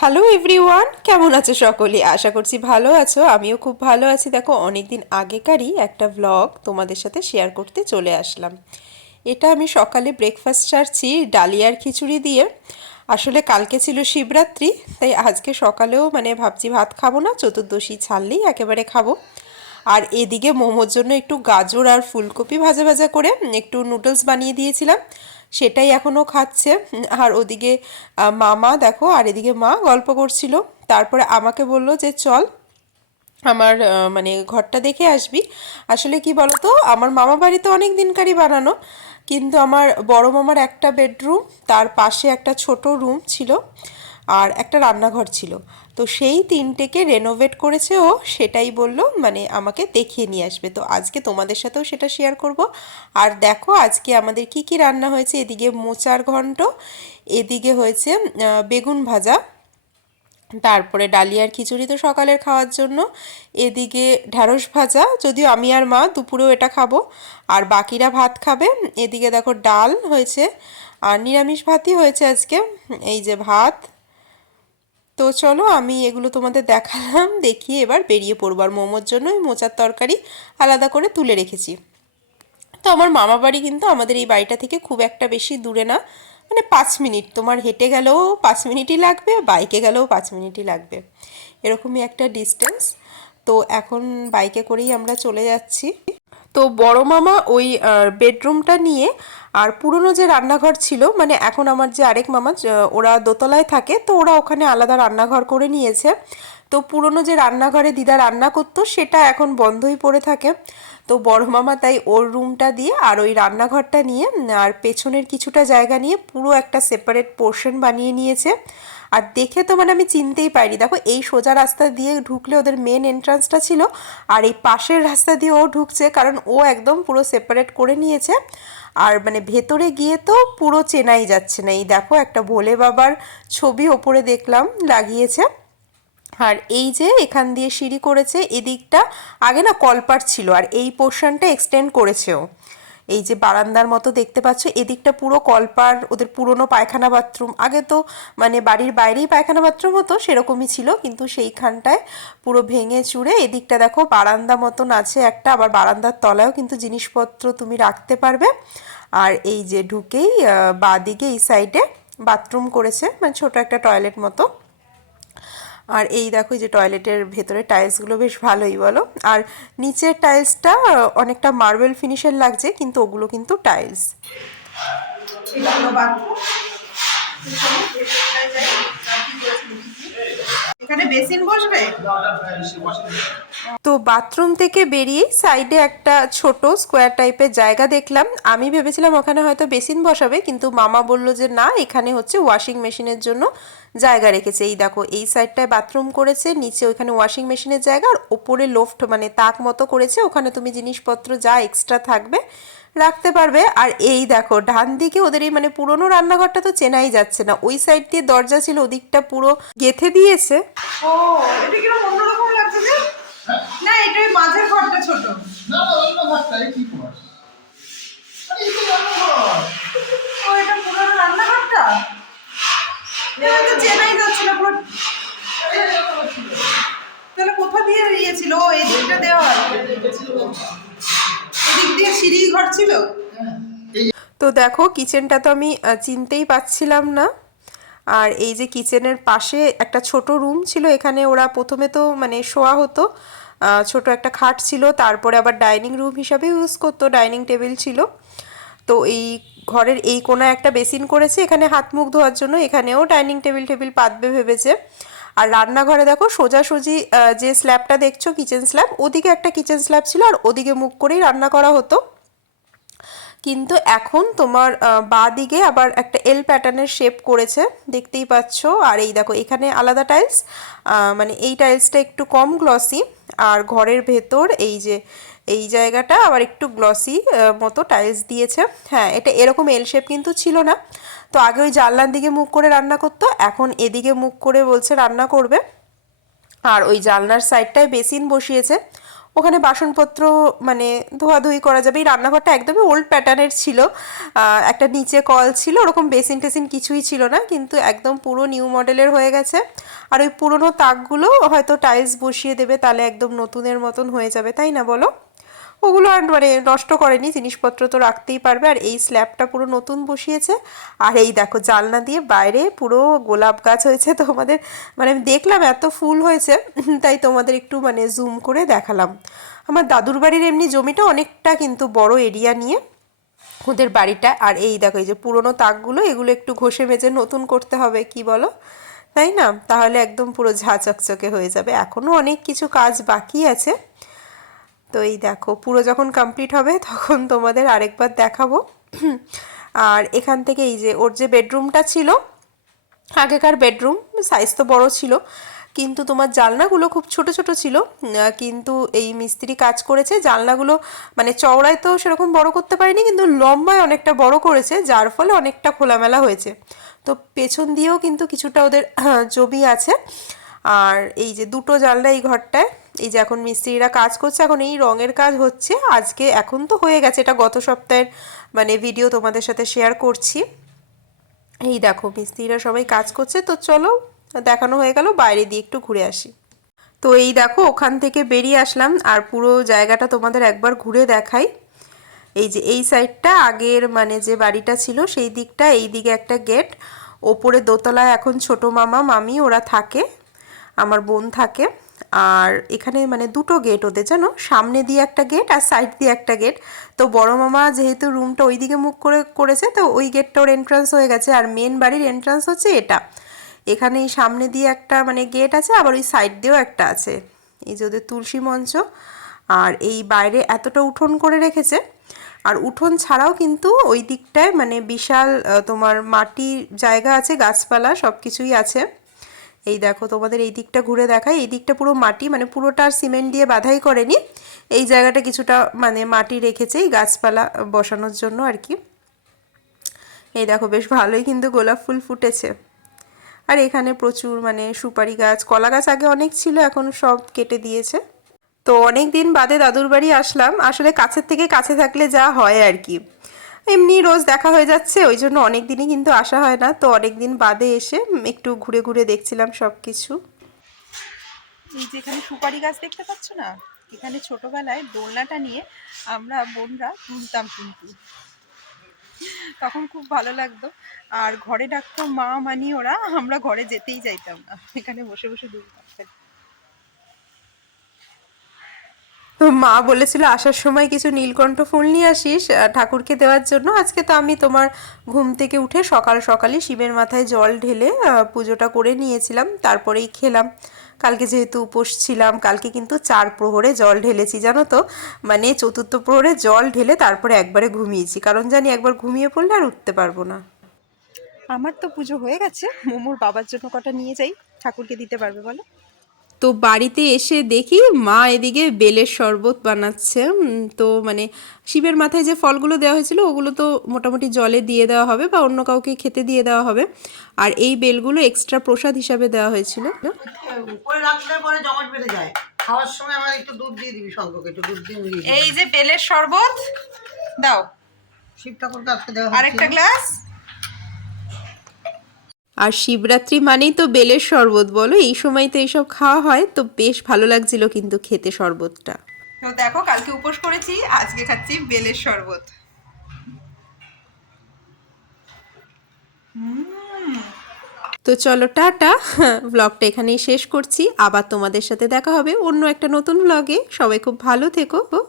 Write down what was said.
Hello everyone কেমন আছো সকলে? আশা করছি ভালো আছো। আমিও খুব ভালো আছি। দেখো, অনেকদিন আগেকারই একটা ভ্লগ তোমাদের সাথে শেয়ার করতে চলে আসলাম। এটা আমি সকালে ব্রেকফাস্ট ছাড়ছি ডালিয়ার খিচুড়ি দিয়ে। আসলে কালকে ছিল শিবরাত্রি, তাই আজকে সকালেও মানে ভাবছি ভাত খাব না, চতুর্দশী ছাড়লেই একেবারে খাব। আর এদিকে মোমোর জন্য একটু গাজর আর ফুলকপি ভাজা ভাজা করে একটু নুডলস বানিয়ে দিয়েছিলাম। সেটাই এখনও খাচ্ছে। আর ওদিকে মামা দেখো, আর এদিকে মা গল্প করছিল। তারপরে আমাকে বলল যে, চল, আমার মানে ঘরটা দেখে আসবি। আসলে কি বলতো, আমার মামা বাড়িতে অনেক দিনকারই বানানো। কিন্তু আমার বড় মামার একটা বেডরুম, তার পাশে একটা ছোট রুম ছিল। আর একটা রান্নাঘর ছিল। তো সেই তিনটেকে রেনোভেট করেছে ও, সেটাই বলল মানে আমাকে দেখিয়ে নিয়ে আসবে। তো আজকে তোমাদের সাথেও সেটা শেয়ার করব। আর দেখো আজকে আমাদের কি কি রান্না হয়েছে? এদিকে মোচার ঘন্ট, এদিকে হয়েছে বেগুন ভাজা, তারপরে ডালিয়ার খিচুড়ি তো সকালের খাওয়ার জন্য। এদিকে ঢ্যাঁড়স ভাজা, যদিও আমি আর মা দুপুরেও এটা খাব। আর বাকিরা ভাত খাবে। এদিকে দেখো ডাল হয়েছে, আর নিরামিষ ভাতই হয়েছে আজকে। এই যে ভাত তো চলো আমি এগুলো তোমাদের দেখালাম, দেখিয়ে এবার বেরিয়ে পড়ব। আর মোমোর জন্য ওই মোচার তরকারি আলাদা করে তুলে রেখেছি। তো আমার মামা বাড়ি কিন্তু আমাদের এই বাড়িটা থেকে খুব একটা বেশি দূরে না মানে পাঁচ মিনিট। তোমার হেঁটে গেলেও পাঁচ মিনিটই লাগবে, বাইকে গেলেও পাঁচ মিনিটই লাগবে। এরকমই একটা ডিস্টেন্স তো এখন বাইকে করেই আমরা চলে যাচ্ছি। তো বড় মামা ওই বেডরুমটা নিয়ে আর পুরনো যে রান্নাঘর ছিল মানে এখন আমার যে আরেক মামা ওরা দোতলায় থাকে, তো ওরা ওখানে আলাদা রান্নাঘর করে নিয়েছে। তো পুরনো যে রান্নাঘরে দিদা রান্না করতো, সেটা এখন বন্ধই পড়ে থাকে। তো বড় মামা তাই ওর রুমটা দিয়ে আর ওই রান্নাঘরটা নিয়ে, আর পেছনের কিছুটা জায়গা নিয়ে পুরো একটা সেপারেট পোর্শন বানিয়ে নিয়েছে। আর দেখে তো মানে আমি চিনতেই পারিনি। দেখো, এই সোজা রাস্তা দিয়ে ঢুকলে ওদের মেন এন্ট্রান্সটা ছিল আর এই পাশের রাস্তা দিয়ে ও ঢুকছে কারণ ও একদম পুরো সেপারেট করে নিয়েছে। আর মানে ভেতরে গিয়ে তো পুরো চেনাই যাচ্ছে না। এই দেখো, একটা ভোলে বাবার ছবি ওপরে দেখলাম, লাগিয়েছে। আর এই যে এখান দিয়ে সিঁড়ি করেছে, এদিকটা আগে না কলপার ছিল আর এই পোর্শনটা এক্সটেন্ড করেছেও এই যে বারান্দার মতো দেখতে পাচ্ছ, এদিকটা পুরো কলপার, ওদের পুরনো পায়খানা বাথরুম। আগে তো মানে বাড়ির বাইরেই পায়খানা বাথরুম হতো, সেরকমই ছিল, কিন্তু সেইখানটায় পুরো ভেঙে চুড়ে এদিকটা দেখো বারান্দা মতন আছে একটা, আবার বারান্দার তলায়ও কিন্তু জিনিসপত্র তুমি রাখতে পারবে। আর এই যে ঢুকেই বাঁ দিকে এই সাইডে বাথরুম করেছে মানে ছোট একটা টয়লেট মতো। আর এই দেখো যে টয়লেটের ভেতরে টাইলসগুলো বেশ ভালোই, বলো। আর নিচের টাইলসটা অনেকটা মার্বেল ফিনিশের লাগছে, কিন্তু ওগুলো কিন্তু টাইলস বাথরুম তো বাথরুম থেকে বেরিয়ে সাইডে একটা ছোট স্কোয়ার টাইপের জায়গা দেখলাম। আমি ভেবেছিলাম ওখানে হয়তো বেসিন বসাবে, কিন্তু মামা বলল যে না, এখানে হচ্ছে ওয়াশিং মেশিনের জন্য জায়গা রেখেছে। এই দেখো, এই সাইডটায় বাথরুম করেছে, নিচে ওইখানে ওয়াশিং মেশিনের জায়গা, আর ওপরে লোফট মানে তাক মতো করেছে। ওখানে তুমি জিনিসপত্র যা এক্সট্রা থাকবে রাখতে পারবে। আর এই দেখো ডান দিকে ওদের এই মানে পুরনো রান্নাঘরটা তো চেনাই যাচ্ছে না। ওই সাইড দিয়ে দরজা ছিল ওদিকটা পুরো গেথে দিয়েছে। ও এটা কীরকম অন্যরকম লাগছে যে? না এটা ওই মাঝের ঘরটা ছোট। না না অন্য ঘরটা কি আরে রান্নাঘর। ও এটা পুরনো রান্নাঘরটা? এটা তো চেনাই যাচ্ছে না পুরো এই রান্নাঘর ছিল। তাহলে কোথা দিয়ে ইয়ে ছিল ও এই দিকটা দেওয়া দিয়ে সিঁড়ি ঘর ছিল? তো দেখো কিচেনটা তো আমি চিনতেই পাচ্ছিলাম না। আর এই যে কিচেনের পাশে একটা ছোট রুম ছিল, এখানে ওরা প্রথমে তো মানে শোয়া হতো। ছোট একটা খাট ছিল, তারপরে আবার ডাইনিং রুম হিসাবে ইউজ করতো ডাইনিং টেবিল ছিল। তো এই ঘরের এই কোনায় একটা বেসিন করেছে, এখানে হাত মুখ ধোয়ার জন্য, এখানেও ডাইনিং টেবিল টেবিল পাতবে ভেবেছে। আর রান্নাঘরে দেখো সোজাসুজি যে স্ল্যাবটা দেখছ কিচেন স্ল্যাব ওদিকে একটা কিচেন স্ল্যাব ছিল আর ওদিকে মুখ করেই রান্না করা হতো। কিন্তু এখন তোমার বাঁ দিকে আবার একটা এল প্যাটার্নের শেপ করেছে, দেখতেই পাচ্ছ। আর এই দেখো, এখানে আলাদা টাইলস মানে এই টাইলসটা একটু কম গ্লসি আর ঘরের ভেতর এই যে, এই জায়গাটা আবার একটু গ্লসি মতো টাইলস দিয়েছে। হ্যাঁ এটা এরকম এল শেপ কিন্তু ছিল না। তো আগে ওই জানলার দিকে মুখ করে রান্না করতো, এখন এদিকে মুখ করে বলছে রান্না করবে। আর ওই জানলার সাইডটায় বেসিন বসিয়েছে। ওখানে বাসনপত্র মানে ধোয়াধুয়ি করা যাবে। এই রান্নাঘরটা একদমই ওল্ড প্যাটার্নের ছিল। একটা নিচে কল ছিল, ওরকম বেসিন টেসিন কিছুই ছিল না, কিন্তু একদম পুরো নিউ মডেলের হয়ে গেছে। আর ওই পুরনো তাকগুলো হয়তো টাইলস বসিয়ে দেবে, তাহলে একদম নতুনের মতন হয়ে যাবে, তাই না বলো? ওগুলো আর মানে নষ্ট করেনি, জিনিসপত্র তো রাখতেই পারবে। আর এই স্ল্যাবটা পুরো নতুন বসিয়েছে। আর এই দেখো, জালনা দিয়ে বাইরে পুরো গোলাপ গাছ হয়েছে তোমাদের। মানে দেখলাম এত ফুল হয়েছে, তাই তোমাদের একটু মানে জুম করে দেখালাম। আমার দাদুর বাড়ির এমনি জমিটা অনেকটা কিন্তু বড় এরিয়া নিয়ে। ওদের বাড়িটা, আর এই দেখো, এই যে পুরনো তাকগুলো, এগুলো একটু ঘষে মেজে নতুন করতে হবে, কি বলো? তাই না? তাহলে একদম পুরো ঝা চকচকে হয়ে যাবে। এখনও অনেক কিছু কাজ বাকি আছে। তো এই দেখো, পুরো যখন কমপ্লিট হবে, তখন তোমাদের আরেকবার দেখাবো। আর এখান থেকে এই যে, ওর যে বেডরুমটা ছিল, আগেকার বেডরুম সাইজ তো বড় ছিল, কিন্তু তোমার জানলাগুলো খুব ছোট ছোট ছিল। কিন্তু এই মিস্ত্রি কাজ করেছে, জানলাগুলো মানে চওড়ায় তো সেরকম বড় করতে পারিনি, কিন্তু লম্বায় অনেকটা বড় করেছে, যার ফলে অনেকটা খোলামেলা হয়েছে। তো পেছন দিয়েও কিন্তু কিছুটা ওদের জমি আছে। আর এই যে দুটো জানলা এই ঘরটায় এই যে এখন মিস্ত্রিরা কাজ করছে, এখন এই রঙের কাজ হচ্ছে। আজকে এখন তো হয়ে গেছে, এটা গত সপ্তাহের মানে ভিডিও তোমাদের সাথে শেয়ার করছি। এই দেখো, মিস্ত্রিরা সবাই কাজ করছে, তো চলো দেখানো হয়ে গেল, বাইরে দিয়ে একটু ঘুরে আসি। তো এই দেখো, ওখান থেকে বেরিয়ে আসলাম, আর পুরো জায়গাটা তোমাদের একবার ঘুরে দেখাই। এই যে এই সাইডটা আগের মানে যে বাড়িটা ছিল, সেই দিকটা, এই দিকে একটা গেট ওপরে দোতলায় এখন ছোট মামা, মামি, ওরা থাকে, আমার বোন থাকে। আর এখানে মানে দুটো গেট ওদের, জানো? সামনে দিয়ে একটা গেট আর সাইড দিয়ে একটা গেট তো বড় মামা যেহেতু রুমটা ওই দিকে মুখ করে করেছে, তো ওই গেটটা ওর এন্ট্রান্স হয়ে গেছে। আর মেন বাড়ির এন্ট্রান্স হচ্ছে এটা। এখানে এই সামনে দিয়ে একটা মানে গেট আছে, আবার ওই সাইড দিয়েও একটা আছে। এই যে ওদের তুলসী মঞ্চ। আর এই বাইরে এতটা উঠোন করে রেখেছে। আর উঠোন ছাড়াও কিন্তু ওই দিকটায় মানে বিশাল তোমার মাটির জায়গা আছে, গাছপালা সব কিছুই আছে। এই দেখো তোমাদের এই দিকটা ঘুরে দেখাই, এই দিকটা পুরো মাটি মানে পুরোটা আর সিমেন্ট দিয়ে বাধাই করেনি। এই জায়গাটা কিছুটা মানে মাটি রেখেছে এই গাছপালা বসানোর জন্য আর কি। এই দেখো বেশ ভালোই কিন্তু গোলাপ ফুল ফুটেছে। আর এখানে প্রচুর মানে সুপারি গাছ, কলা গাছ আগে অনেক ছিল, এখন সব কেটে দিয়েছে। তো অনেক দিন বাদে দাদুর বাড়ি আসলাম, আসলে কাছের থেকে কাছে থাকলে যা হয় আর কি। এমনি রোজ দেখা হয়ে যাচ্ছে, ওই জন্য অনেক দিনই কিন্তু আসা হয় না। তো অনেক দিন বাদে এসে একটু ঘুরে ঘুরে দেখছিলাম সব কিছু এই যে এখানে সুপারি গাছ দেখতে পাচ্ছ না? এখানে ছোটবেলায় দোলনাটা নিয়ে আমরা বোনরা তুলতাম কিন্তু। তখন খুব ভালো লাগতো। আর ঘরে ডাকতো মা মানি ওরা আমরা ঘরে যেতেই চাইতাম না। এখানে বসে বসে দুলতাম খালি। তো মা বলেছিল, আসার সময় কিছু নীলকণ্ঠ ফুল নিয়ে আসিস ঠাকুরকে দেওয়ার জন্য। আজকে তো আমি তোমার ঘুম থেকে উঠে সকাল সকালই শিবের মাথায় জল ঢেলে পুজোটা করে নিয়েছিলাম, তারপরেই খেলাম। কালকে যেহেতু উপোস ছিলাম, কালকে কিন্তু চার প্রহরে জল ঢেলেছি, জানো তো? মানে চতুর্থ প্রহরে জল ঢেলে তারপরে একবারে ঘুমিয়েছি। কারণ জানি একবার ঘুমিয়ে পড়লে আর উঠতে পারব না। আমার তো পুজো হয়ে গেছে। মোমোর বাবার জন্য কটা নিয়ে যাই, ঠাকুরকে দিতে পারবে বলো? তো বাড়িতে এসে দেখি মা এদিকে বেলের শরবত বানাচ্ছে তো মানে শিবের মাথায় যে ফলগুলো দেওয়া হয়েছিল ওগুলো তো মোটামুটি জলে দিয়ে দেওয়া হবে বা অন্য কাউকে খেতে দিয়ে দেওয়া হবে। আর এই বেলগুলো এক্সট্রা প্রসাদ হিসাবে দেওয়া হয়েছিল। করে রাখলে পরে জমাট বেঁধে যায়। খাওয়ার সময় আমার একটু দুধ দিয়ে দিবি সঙ্গকে একটু দুধ দিয়ে এই যে বেলের শরবত দাও। শিব ঠাকুরকে আজকে দেওয়া আরেকটা গ্লাস আর শিবরাত্রি মানেই তো বেলের শরবত বলো? এই সময় তো এইসব খাওয়া হয় তো বেশ ভালো লাগছিল কিন্তু খেতে শরবতটা। তো দেখো কালকে উপোস করেছি আজকে খাচ্ছি বেলের শরবত। তো চলো টাটা। ব্লগটা এখানেই শেষ করছি। আবার তোমাদের সাথে দেখা হবে অন্য একটা নতুন ব্লগে। সবাই খুব ভালো থেকো।